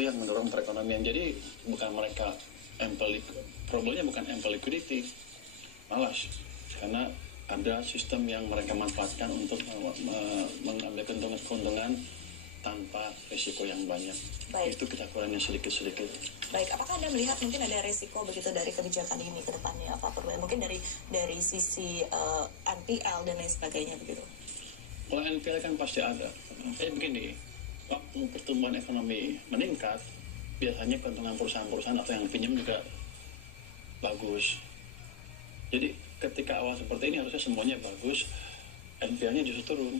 itu yang mendorong perekonomian. Jadi bukan mereka problemnya bukan ample liquidity, malas karena ada sistem yang mereka manfaatkan untuk mengambil keuntungan tanpa risiko yang banyak. Baik. Itu kita kurangnya sedikit-sedikit. Baik, apakah Anda melihat mungkin ada risiko begitu dari kebijakan ini ke depannya, Pak Purwaya? Mungkin dari sisi NPL dan lain sebagainya begitu. Kalau NPL kan pasti ada. Kayak begini, waktu pertumbuhan ekonomi meningkat, biasanya keuntungan perusahaan-perusahaan atau yang pinjam juga bagus. Jadi ketika awal seperti ini harusnya semuanya bagus, NPL-nya justru turun.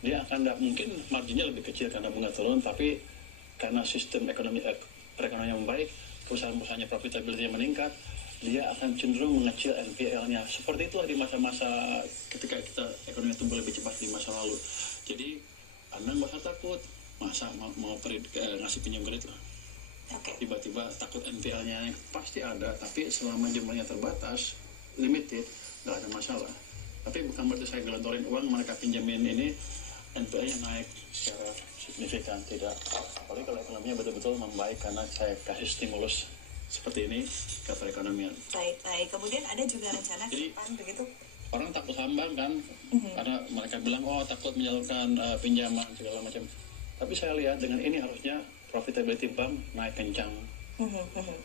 Dia akan mungkin marginnya lebih kecil karena bunga turun, tapi karena sistem perekonomian yang baik, perusahaan-perusahaannya profitability meningkat, dia akan cenderung mengecil NPL-nya. Seperti itulah di masa-masa ketika kita ekonomi tumbuh lebih cepat di masa lalu. Jadi Anda nggak usah takut, masa mau ngasih pinjam kredit lah. Tiba-tiba takut NPL-nya pasti ada, tapi selama jumlahnya terbatas, limited, nggak ada masalah. Tapi bukan berarti saya gelontorin uang mereka pinjamin ini NPL-nya naik secara signifikan, tidak. Apalagi kalau ekonominya betul-betul membaik karena saya kasih stimulus seperti ini ke perekonomian. Baik. Kemudian ada juga rencana ke depan begitu? Orang takut sambang kan, karena mereka bilang takut menyalurkan pinjaman segala macam. Tapi saya lihat dengan ini harusnya profitability bank naik kencang.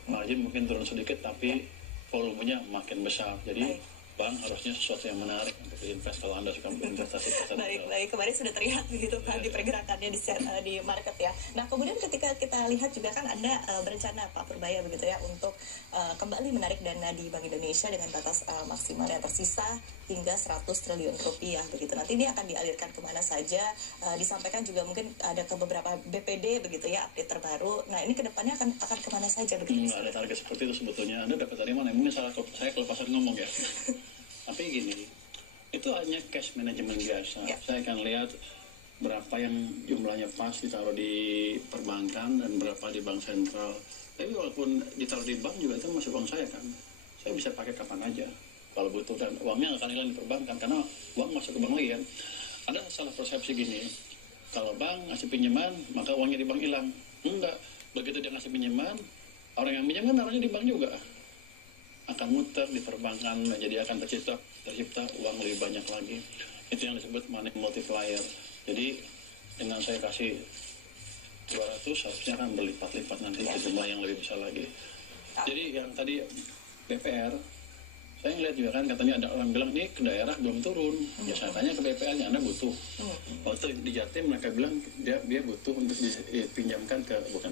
Margin mungkin turun sedikit, tapi volumenya makin besar. Jadi bank harusnya sesuatu yang menarik untuk diinvest kalau Anda suka berinvestasi. Baik. Kemarin sudah terlihat begitu kan di pergerakannya di market ya. Nah, kemudian ketika kita lihat juga kan Anda berencana Pak Purbaya begitu ya untuk kembali menarik dana di Bank Indonesia dengan batas maksimal yang tersisa hingga 100 triliun rupiah begitu. Nanti ini akan dialirkan kemana saja, disampaikan juga mungkin ada ke beberapa BPD begitu ya, update terbaru. Nah, ini kedepannya akan kemana saja begitu? Nggak ada target seperti itu sebetulnya. Anda dapat dari mana? Mungkin salah saya kelepasan ngomong ya. Tapi gini, itu hanya cash management biasa. Saya akan lihat berapa yang jumlahnya pas ditaruh di perbankan dan berapa di bank sentral. Tapi walaupun ditaruh di bank juga itu masih uang saya kan. Saya bisa pakai kapan aja kalau butuh, dan uangnya akan hilang di perbankan karena uang masuk ke bank lagi kan. Ada salah persepsi gini, kalau bank ngasih pinjaman maka uangnya di bank hilang. Enggak, begitu dia ngasih pinjaman, orang yang pinjam kan naruhnya di bank juga, akan muter di perbankan, jadi akan tercipta uang lebih banyak lagi. Itu yang disebut money multiplier. Jadi dengan saya kasih 200 harusnya akan berlipat-lipat nanti ke jumlah yang lebih besar lagi. Jadi yang tadi BPR, saya ngeliat juga kan katanya ada orang bilang ini ke daerah belum turun. Ya saya tanya ke BPR-nya, Anda butuh. Waktu di Jatim mereka bilang dia butuh untuk dipinjamkan ke bukan